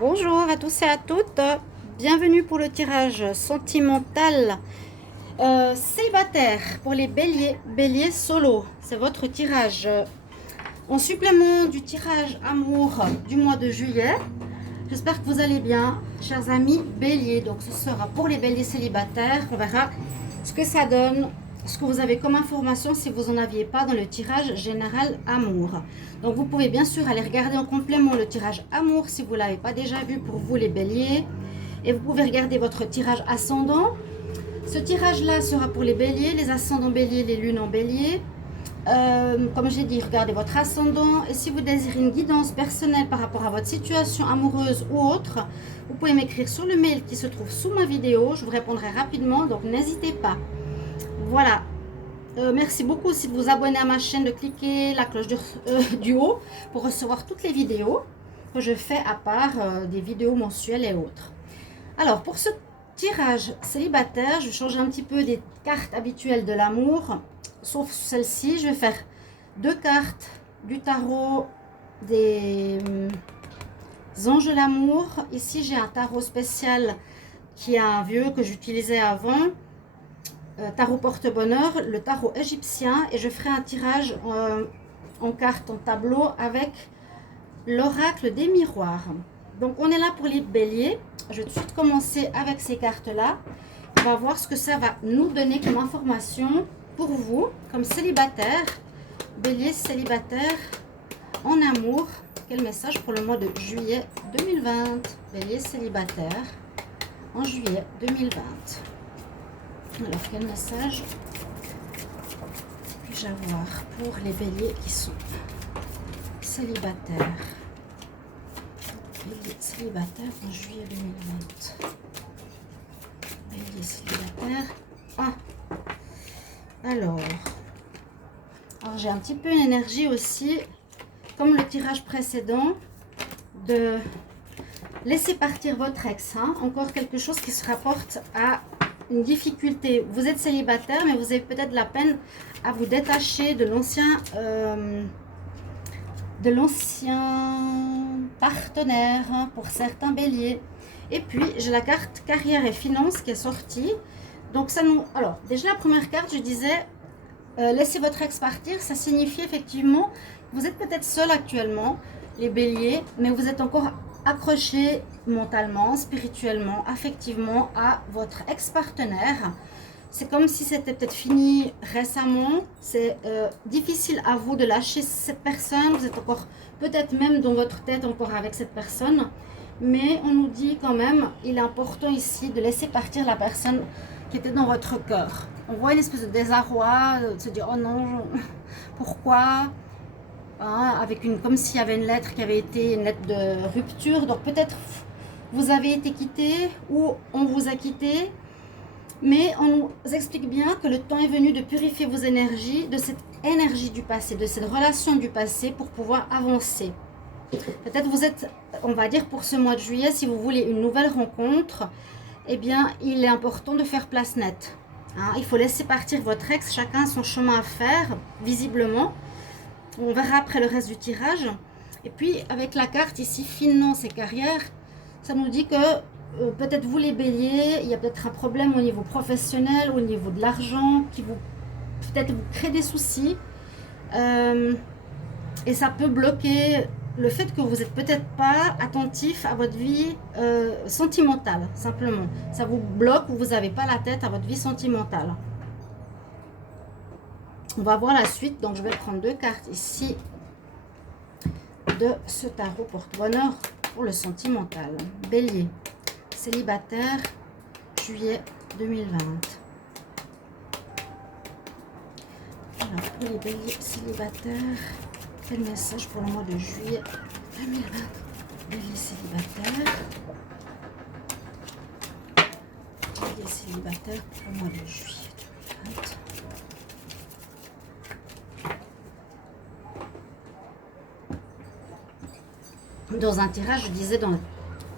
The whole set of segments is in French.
Bonjour à tous et à toutes, bienvenue pour le tirage sentimental célibataire pour les béliers solo. C'est votre tirage en supplément du tirage amour du mois de juillet. J'espère que vous allez bien, chers amis béliers. Donc ce sera pour les béliers célibataires. On verra ce que ça donne, ce que vous avez comme information si vous n'en aviez pas dans le tirage général amour. Donc vous pouvez bien sûr aller regarder en complément le tirage amour si vous ne l'avez pas déjà vu pour vous les béliers. Et vous pouvez regarder votre tirage ascendant. Ce tirage là sera pour les béliers, les ascendants béliers, les lunes en bélier. Comme j'ai dit, regardez votre ascendant. Et si vous désirez une guidance personnelle par rapport à votre situation amoureuse ou autre, vous pouvez m'écrire sur le mail qui se trouve sous ma vidéo. Je vous répondrai rapidement, donc n'hésitez pas. Voilà. Merci beaucoup aussi de vous abonner à ma chaîne, de cliquer la cloche du haut pour recevoir toutes les vidéos que je fais à part des vidéos mensuelles et autres. Alors, pour ce tirage célibataire, je vais changer un petit peu des cartes habituelles de l'amour, sauf celle-ci. Je vais faire deux cartes du tarot des anges de l'amour. Ici, j'ai un tarot spécial qui est un vieux que j'utilisais avant. Tarot porte-bonheur, le tarot égyptien, et je ferai un tirage en cartes, en tableau avec l'oracle des miroirs. Donc on est là pour les béliers. Je vais tout de suite commencer avec ces cartes-là. On va voir ce que ça va nous donner comme information pour vous, comme célibataire, bélier célibataire en amour. Quel message pour le mois de juillet 2020, bélier célibataire en juillet 2020. Alors, quel message puis-je avoir pour les béliers qui sont célibataires? Bélier célibataire en juillet 2020. Bélier célibataire. Alors j'ai un petit peu une énergie aussi, comme le tirage précédent, de laisser partir votre ex. Encore quelque chose qui se rapporte à une difficulté. Vous êtes célibataire, mais vous avez peut-être de la peine à vous détacher de l'ancien partenaire pour certains béliers. Et puis j'ai la carte carrière et finances qui est sortie. Donc ça nous... Alors déjà la première carte, je disais laissez votre ex partir. Ça signifie effectivement vous êtes peut-être seul actuellement, les béliers, mais vous êtes encore accroché mentalement, spirituellement, affectivement à votre ex-partenaire. C'est comme si c'était peut-être fini récemment. C'est difficile à vous de lâcher cette personne. Vous êtes encore peut-être même dans votre tête encore avec cette personne. Mais on nous dit quand même, il est important ici de laisser partir la personne qui était dans votre cœur. On voit une espèce de désarroi, de se dire oh non, pourquoi? Avec comme s'il y avait une lettre qui avait été une lettre de rupture. Donc peut-être vous avez été quitté ou on vous a quitté. Mais on nous explique bien que le temps est venu de purifier vos énergies, de cette énergie du passé, de cette relation du passé pour pouvoir avancer. Peut-être vous êtes, on va dire pour ce mois de juillet, si vous voulez une nouvelle rencontre, eh bien il est important de faire place nette. Il faut laisser partir votre ex, chacun a son chemin à faire, visiblement. On verra après le reste du tirage. Et puis avec la carte ici, finance et carrière, ça nous dit que peut-être vous les béliers, il y a peut-être un problème au niveau professionnel, au niveau de l'argent, qui peut-être vous crée des soucis. Et ça peut bloquer le fait que vous n'êtes peut-être pas attentif à votre vie sentimentale, simplement. Ça vous bloque ou vous n'avez pas la tête à votre vie sentimentale. On va voir la suite. Donc je vais prendre deux cartes ici de ce tarot porte-bonheur pour le sentimental. Bélier célibataire, juillet 2020. Alors pour les béliers célibataires, quel message pour le mois de juillet 2020? Bélier célibataire. Bélier célibataire pour le mois de juillet 2020. Dans un tirage, je disais dans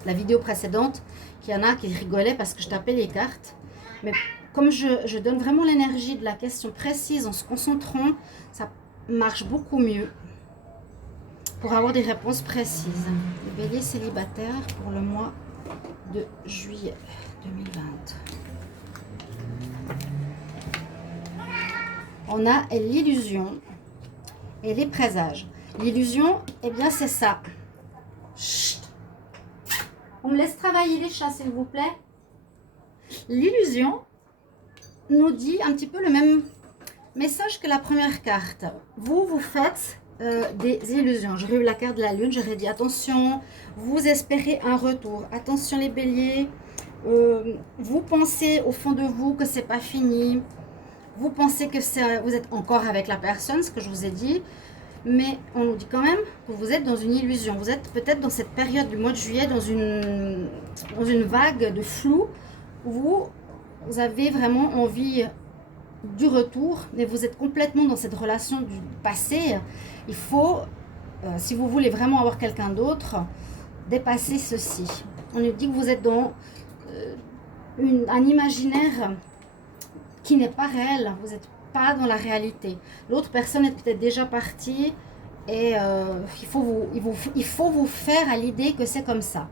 la vidéo précédente qu'il y en a qui rigolaient parce que je tapais les cartes. Mais comme je donne vraiment l'énergie de la question précise en se concentrant, ça marche beaucoup mieux. pour avoir des réponses précises. Le bélier célibataire pour le mois de juillet 2020. On a l'illusion et les présages. L'illusion, eh bien c'est ça. Chut. On me laisse travailler les chats, s'il vous plaît. L'illusion nous dit un petit peu le même message que la première carte. Vous faites des illusions. J'aurais eu la carte de la lune, j'aurais dit attention, vous espérez un retour. Attention les béliers, vous pensez au fond de vous que c'est pas fini. Vous pensez que vous êtes encore avec la personne, ce que je vous ai dit. Mais on nous dit quand même que vous êtes dans une illusion. Vous êtes peut-être dans cette période du mois de juillet, dans une vague de flou, où vous avez vraiment envie du retour, mais vous êtes complètement dans cette relation du passé. Il faut, si vous voulez vraiment avoir quelqu'un d'autre, dépasser ceci. On nous dit que vous êtes dans un imaginaire qui n'est pas réel. Vous n'êtes pas dans la réalité. L'autre personne est peut-être déjà partie et il faut vous faire à l'idée que c'est comme ça.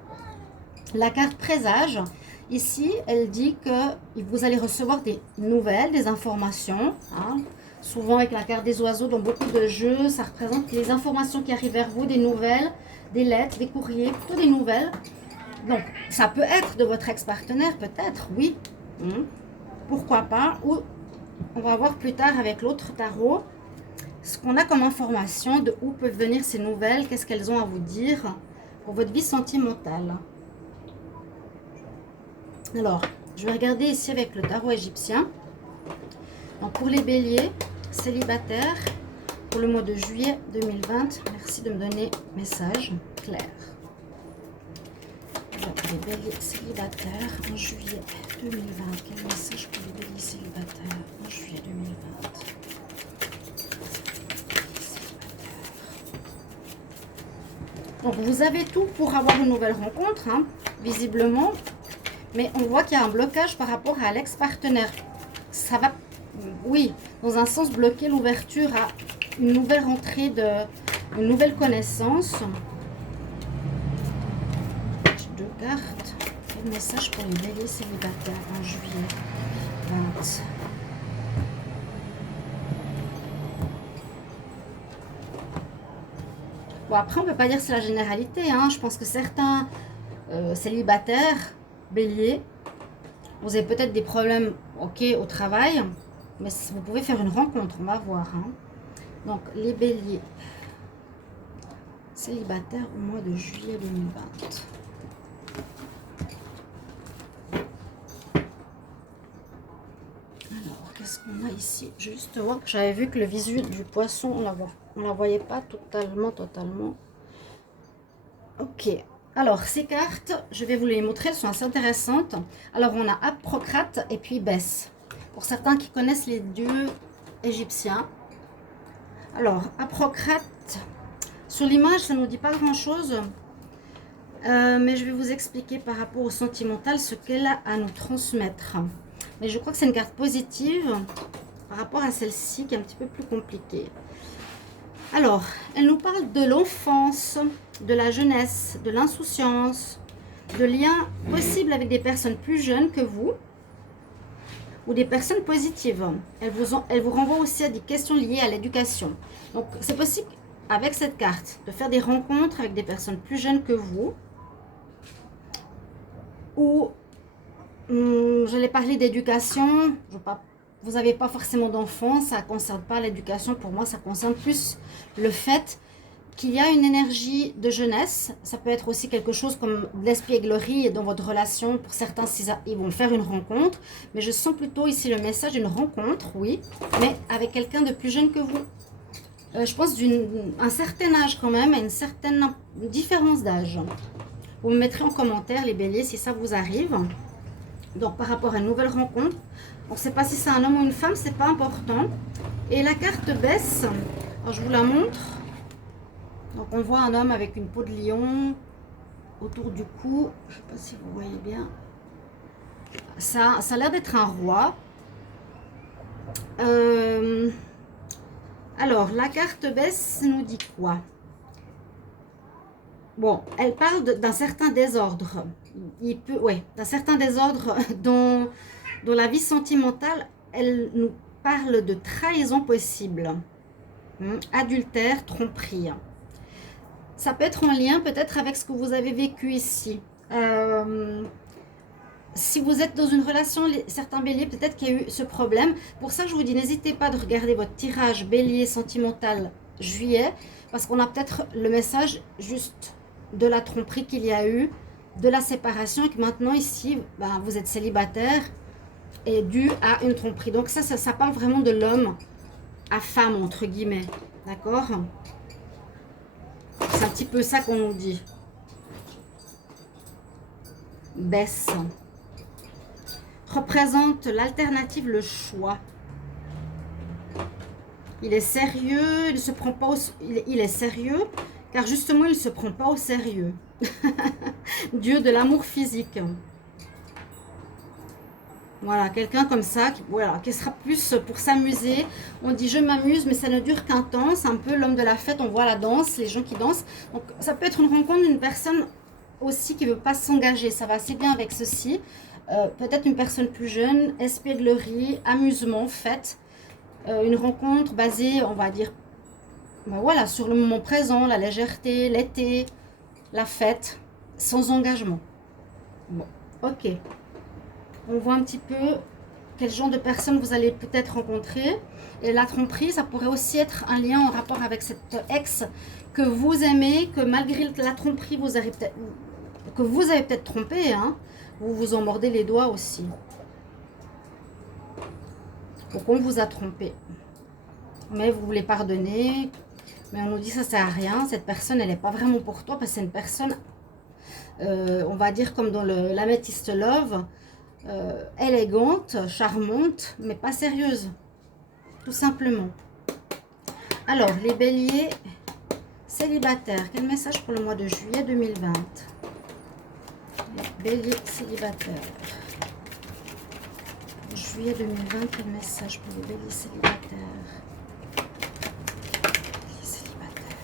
La carte présage, ici, elle dit que vous allez recevoir des nouvelles, des informations. Hein. Souvent avec la carte des oiseaux, dans beaucoup de jeux, ça représente les informations qui arrivent vers vous, des nouvelles, des lettres, des courriers, plutôt des nouvelles. Donc, ça peut être de votre ex-partenaire, peut-être, oui. Pourquoi pas. Ou on va voir plus tard avec l'autre tarot ce qu'on a comme information, de où peuvent venir ces nouvelles, qu'est-ce qu'elles ont à vous dire pour votre vie sentimentale. Alors, je vais regarder ici avec le tarot égyptien. Donc, pour les béliers célibataires, pour le mois de juillet 2020, merci de me donner message clair. Alors, les béliers célibataires en juillet 2020, quel message pour les béliers célibataires en juillet 2020? Donc, vous avez tout pour avoir une nouvelle rencontre, hein, visiblement. Mais on voit qu'il y a un blocage par rapport à l'ex-partenaire. Ça va, oui, dans un sens, bloquer l'ouverture à une nouvelle rentrée, une nouvelle connaissance. Deux cartes. Quel message pour les béliers célibataires en juillet 20. Bon, après, on ne peut pas dire que c'est la généralité. Hein. Je pense que certains célibataires, bélier, vous avez peut-être des problèmes, ok, au travail, mais vous pouvez faire une rencontre, on va voir. Hein. Donc, les béliers célibataires au mois de juillet 2020. Alors, qu'est-ce qu'on a ici? Juste voir, j'avais vu que le visuel du poisson, on la voyait pas totalement. Ok. Alors, ces cartes, je vais vous les montrer, elles sont assez intéressantes. Alors, on a Aprocrate et puis Bès. Pour certains qui connaissent les dieux égyptiens. Alors, Aprocrate, sur l'image, ça ne nous dit pas grand-chose. Mais je vais vous expliquer par rapport au sentimental ce qu'elle a à nous transmettre. Mais je crois que c'est une carte positive par rapport à celle-ci qui est un petit peu plus compliquée. Alors, elle nous parle de l'enfance, de la jeunesse, de l'insouciance, de liens possibles avec des personnes plus jeunes que vous ou des personnes positives. Elle vous renvoie aussi à des questions liées à l'éducation. Donc, c'est possible avec cette carte de faire des rencontres avec des personnes plus jeunes que vous ou, j'allais parler d'éducation, vous n'avez pas forcément d'enfants, ça ne concerne pas l'éducation. Pour moi, ça concerne plus le fait qu'il y a une énergie de jeunesse. Ça peut être aussi quelque chose comme de l'espièglerie dans votre relation. Pour certains, ils vont faire une rencontre. Mais je sens plutôt ici le message d'une rencontre, oui, mais avec quelqu'un de plus jeune que vous. Je pense d'un certain âge quand même, et une certaine différence d'âge. Vous me mettrez en commentaire, les béliers, si ça vous arrive. Donc, par rapport à une nouvelle rencontre, on ne sait pas si c'est un homme ou une femme, c'est pas important. Et la carte baisse, alors je vous la montre. Donc, on voit un homme avec une peau de lion autour du cou. Je ne sais pas si vous voyez bien. Ça a l'air d'être un roi. Alors, la carte baisse nous dit quoi? Bon, elle parle d'un certain désordre. Ouais, d'un certain désordre dans la vie sentimentale. Elle nous parle de trahison possible, adultère, tromperie. Ça peut être en lien peut-être avec ce que vous avez vécu ici. Si vous êtes dans une relation, certains béliers, peut-être qu'il y a eu ce problème. Pour ça, je vous dis, n'hésitez pas de regarder votre tirage bélier sentimental juillet, parce qu'on a peut-être le message juste de la tromperie qu'il y a eu, de la séparation, et que maintenant ici, ben, vous êtes célibataire et dû à une tromperie. Donc ça parle vraiment de l'homme à femme, entre guillemets. D'accord? C'est un petit peu ça qu'on nous dit. Baisse. Représente l'alternative, le choix. Il est sérieux, il se prend pas au, il est sérieux, car justement il ne se prend pas au sérieux. Dieu de l'amour physique. Voilà, quelqu'un comme ça, qui sera plus pour s'amuser. On dit je m'amuse, mais ça ne dure qu'un temps. C'est un peu l'homme de la fête, on voit la danse, les gens qui dansent. Donc ça peut être une rencontre d'une personne aussi qui ne veut pas s'engager. Ça va assez bien avec ceci. Peut-être une personne plus jeune, espièglerie, amusement, fête. Une rencontre basée, on va dire, ben voilà, sur le moment présent, la légèreté, l'été, la fête, sans engagement. Bon, ok. On voit un petit peu quel genre de personnes vous allez peut-être rencontrer. Et la tromperie, ça pourrait aussi être un lien en rapport avec cette ex que vous aimez, que malgré la tromperie, vous avez peut-être trompé, hein. Vous vous en mordez les doigts aussi. Donc on vous a trompé. Mais vous voulez pardonner. Mais on nous dit ça sert à rien. Cette personne, elle n'est pas vraiment pour toi. Parce que c'est une personne, on va dire comme dans l'Amethyst Love, élégante, charmante, mais pas sérieuse. Tout simplement. Alors, les béliers célibataires. Quel message pour le mois de juillet 2020? Les béliers célibataires. Juillet 2020, quel message pour les béliers célibataires? Béliers célibataires.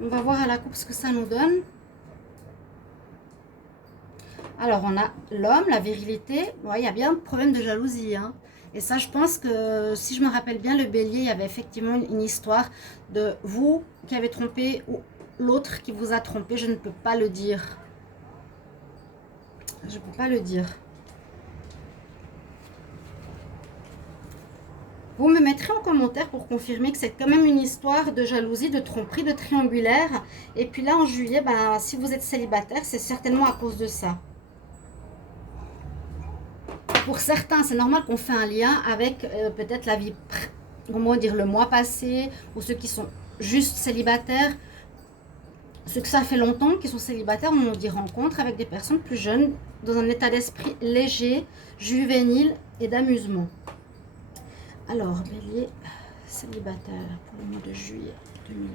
20. On va voir à la coupe ce que ça nous donne. Alors, on a l'homme, la virilité. Ouais, il y a bien un problème de jalousie, hein. Et ça, je pense que, si je me rappelle bien, le bélier, il y avait effectivement une histoire de vous qui avez trompé ou l'autre qui vous a trompé. Je ne peux pas le dire. Je ne peux pas le dire. Vous me mettrez en commentaire pour confirmer que c'est quand même une histoire de jalousie, de tromperie, de triangulaire. Et puis là, en juillet, ben, si vous êtes célibataire, c'est certainement à cause de ça. Pour certains, c'est normal qu'on fait un lien avec peut-être la vie, comment dire, le mois passé, ou ceux qui sont juste célibataires. Ceux que ça fait longtemps qui sont célibataires, on nous dit rencontre avec des personnes plus jeunes, dans un état d'esprit léger, juvénile et d'amusement. Alors, bélier célibataire pour le mois de juillet 2020.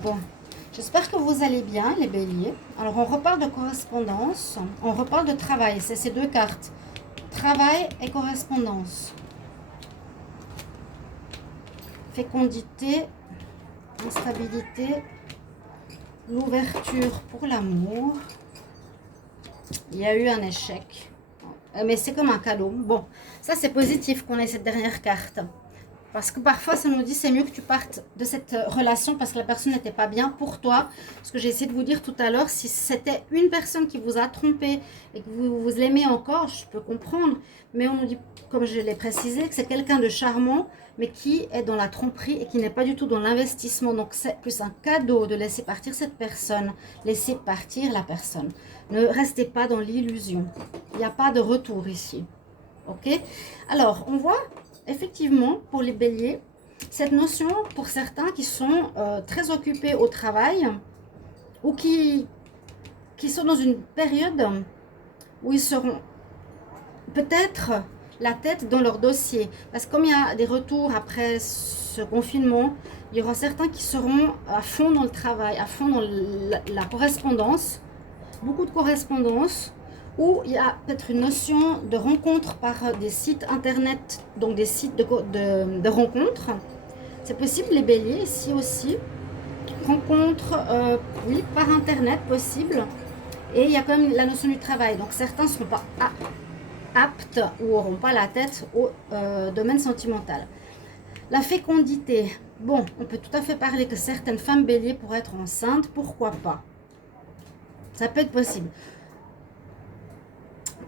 Bon, j'espère que vous allez bien, les béliers. Alors, on reparle de correspondance, on reparle de travail. C'est ces deux cartes. Travail et correspondance. Fécondité, instabilité, l'ouverture pour l'amour. Il y a eu un échec. Mais c'est comme un cadeau. Bon, ça c'est positif qu'on ait cette dernière carte. Parce que parfois, ça nous dit c'est mieux que tu partes de cette relation parce que la personne n'était pas bien pour toi. Ce que j'ai essayé de vous dire tout à l'heure, si c'était une personne qui vous a trompé et que vous l'aimez encore, je peux comprendre. Mais on nous dit, comme je l'ai précisé, que c'est quelqu'un de charmant, mais qui est dans la tromperie et qui n'est pas du tout dans l'investissement. Donc, c'est plus un cadeau de laisser partir cette personne. Laissez partir la personne. Ne restez pas dans l'illusion. Il n'y a pas de retour ici. Ok? Alors, on voit... Effectivement, pour les béliers, cette notion, pour certains qui sont très occupés au travail ou qui sont dans une période où ils seront peut-être la tête dans leur dossier. Parce que comme il y a des retours après ce confinement, il y aura certains qui seront à fond dans le travail, à fond dans la correspondance, beaucoup de correspondance, où il y a peut-être une notion de rencontre par des sites internet, donc des sites de rencontres. C'est possible, les béliers, ici aussi. Rencontres, oui, par internet, possible. Et il y a quand même la notion du travail. Donc certains ne seront pas aptes ou n'auront pas la tête au domaine sentimental. La fécondité. Bon, on peut tout à fait parler que certaines femmes béliers pourraient être enceintes. Pourquoi pas? Ça peut être possible.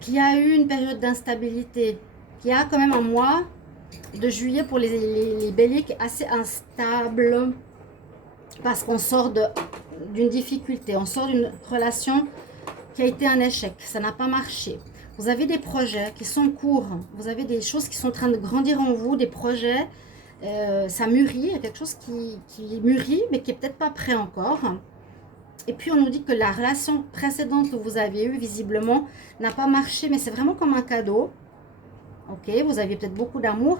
Qu'il y a eu une période d'instabilité. Qu'il y a quand même un mois de juillet pour les béliers qui est assez instable. Parce qu'on sort d'une difficulté. On sort d'une relation qui a été un échec. Ça n'a pas marché. Vous avez des projets qui sont courts. Vous avez des choses qui sont en train de grandir en vous. Des projets... ça mûrit, il y a quelque chose qui mûrit, mais qui n'est peut-être pas prêt encore. Et puis, on nous dit que la relation précédente que vous aviez eue, visiblement, n'a pas marché, mais c'est vraiment comme un cadeau. Ok, vous aviez peut-être beaucoup d'amour.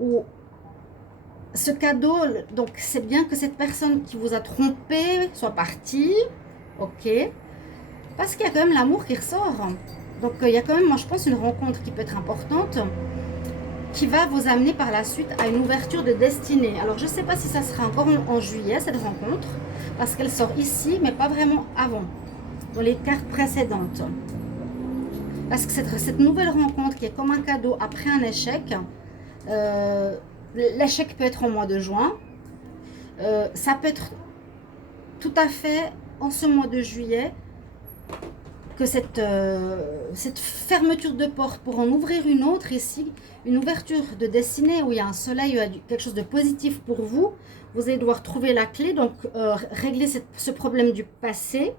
Ou ce cadeau, donc c'est bien que cette personne qui vous a trompé soit partie. Ok, parce qu'il y a quand même l'amour qui ressort. Donc, il y a quand même, moi, je pense, une rencontre qui peut être importante, qui va vous amener par la suite à une ouverture de destinée. Alors, je ne sais pas si ça sera encore en juillet, cette rencontre, parce qu'elle sort ici, mais pas vraiment avant, dans les cartes précédentes. Parce que cette nouvelle rencontre qui est comme un cadeau après un échec, l'échec peut être au mois de juin, ça peut être tout à fait en ce mois de juillet, que cette fermeture de porte pour en ouvrir une autre ici, une ouverture de destinée où il y a un soleil, il y a quelque chose de positif pour vous. Vous allez devoir trouver la clé, donc régler ce problème du passé,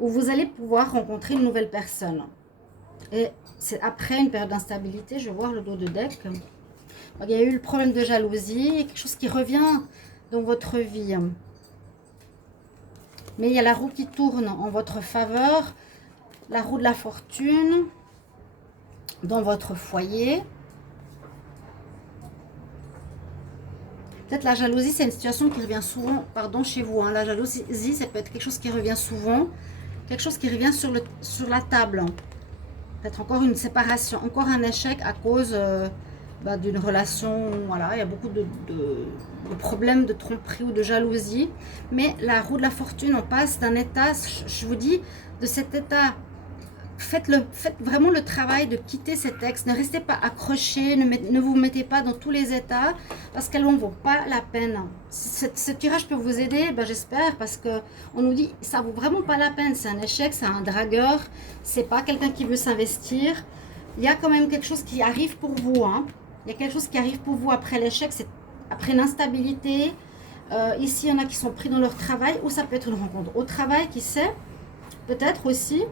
où vous allez pouvoir rencontrer une nouvelle personne. Et c'est après une période d'instabilité, je vais voir le dos de deck. Il y a eu le problème de jalousie, quelque chose qui revient dans votre vie. Mais il y a la roue qui tourne en votre faveur, la roue de la fortune dans votre foyer. Peut-être la jalousie, c'est une situation qui revient souvent, pardon, chez vous. La jalousie, ça peut être quelque chose qui revient souvent, quelque chose qui revient sur la table. Peut-être encore une séparation, encore un échec à cause d'une relation. Voilà, il y a beaucoup de problèmes de tromperie ou de jalousie. Mais la roue de la fortune, on passe d'un état, je vous dis, de cet état. Faites vraiment le travail de quitter cet ex. Ne restez pas accrochés, ne vous mettez pas dans tous les états parce qu'elle ne vaut pas la peine. Ce tirage peut vous aider, j'espère, parce qu'on nous dit ça vaut vraiment pas la peine. C'est un échec, c'est un dragueur, c'est pas quelqu'un qui veut s'investir. Il y a quand même quelque chose qui arrive pour vous. Il y a quelque chose qui arrive pour vous après l'échec, c'est après l'instabilité. Ici, il y en a qui sont pris dans leur travail, ou ça peut être une rencontre au travail, qui sait, peut-être aussi.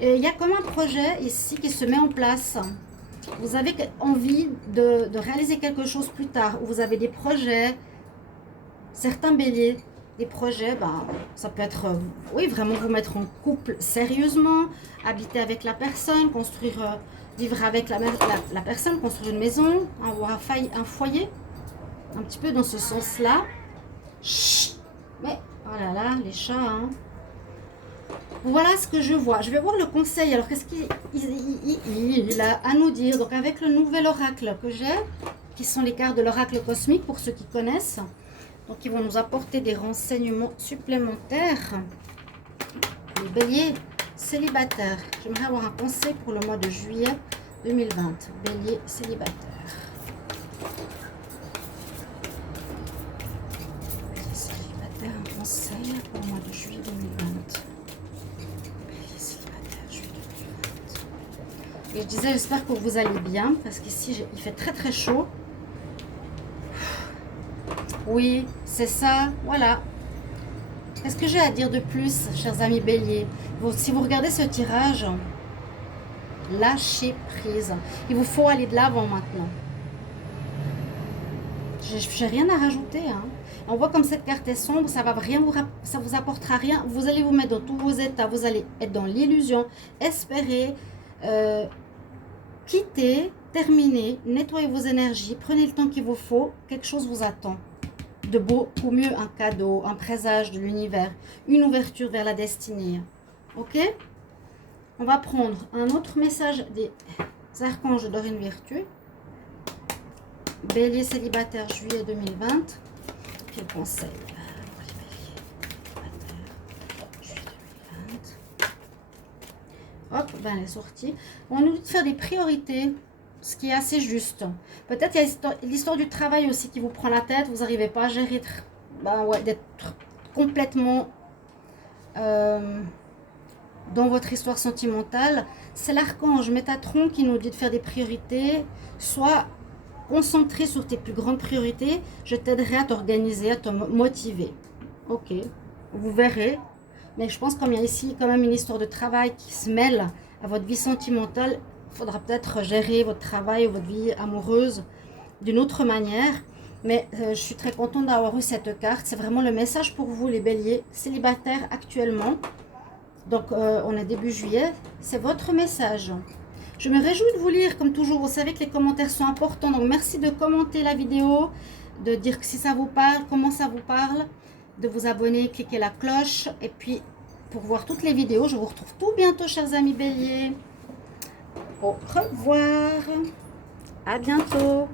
Et il y a comme un projet ici qui se met en place. Vous avez envie de réaliser quelque chose plus tard, ou vous avez des projets, certains béliers, des projets, ça peut être, oui, vraiment vous mettre en couple sérieusement, habiter avec la personne, construire, vivre avec la personne, construire une maison, avoir un foyer, un petit peu dans ce sens-là. Mais, oh là là, les chats, Voilà ce que je vois. Je vais voir le conseil. Alors, qu'est-ce qu'il a à nous dire? Donc, avec le nouvel oracle que j'ai, qui sont les cartes de l'oracle cosmique, pour ceux qui connaissent. Donc, ils vont nous apporter des renseignements supplémentaires. Les béliers célibataires. J'aimerais avoir un conseil pour le mois de juillet 2020. Bélier célibataire. Bélier célibataire, un conseil pour le mois de juillet 2020. Et je disais, j'espère que vous allez bien, parce qu'ici, il fait très très chaud. Oui, c'est ça, voilà. Qu'est-ce que j'ai à dire de plus, chers amis béliers? Si vous regardez ce tirage, lâchez prise. Il vous faut aller de l'avant maintenant. J'ai rien à rajouter. On voit comme cette carte est sombre, ça va rien ça vous apportera rien. Vous allez vous mettre dans tous vos états, vous allez être dans l'illusion, espérer, quitter, terminer, nettoyer vos énergies, prenez le temps qu'il vous faut, quelque chose vous attend. De beau, ou mieux un cadeau, un présage de l'univers, une ouverture vers la destinée. Ok? On va prendre un autre message des archanges Dorine Virtue. Bélier célibataire, juillet 2020. Quel conseil pour les béliers célibataires, juillet 2020. Hop, ben elle est sortie. On nous dit de faire des priorités, ce qui est assez juste. Peut-être il y a l'histoire du travail aussi qui vous prend la tête. Vous n'arrivez pas à gérer, ben ouais, d'être complètement dans votre histoire sentimentale. C'est l'archange Métatron qui nous dit de faire des priorités. Soit concentré sur tes plus grandes priorités, je t'aiderai à t'organiser, à te motiver. Ok, vous verrez. Mais je pense comme il y a ici quand même une histoire de travail qui se mêle à votre vie sentimentale, il faudra peut-être gérer votre travail ou votre vie amoureuse d'une autre manière. Mais je suis très contente d'avoir eu cette carte. C'est vraiment le message pour vous les béliers célibataires actuellement. Donc on est début juillet, c'est votre message. Je me réjouis de vous lire comme toujours. Vous savez que les commentaires sont importants. Donc merci de commenter la vidéo, de dire que si ça vous parle, comment ça vous parle, de vous abonner, cliquer la cloche. Et puis pour voir toutes les vidéos, je vous retrouve tout bientôt chers amis béliers. Au revoir. À bientôt.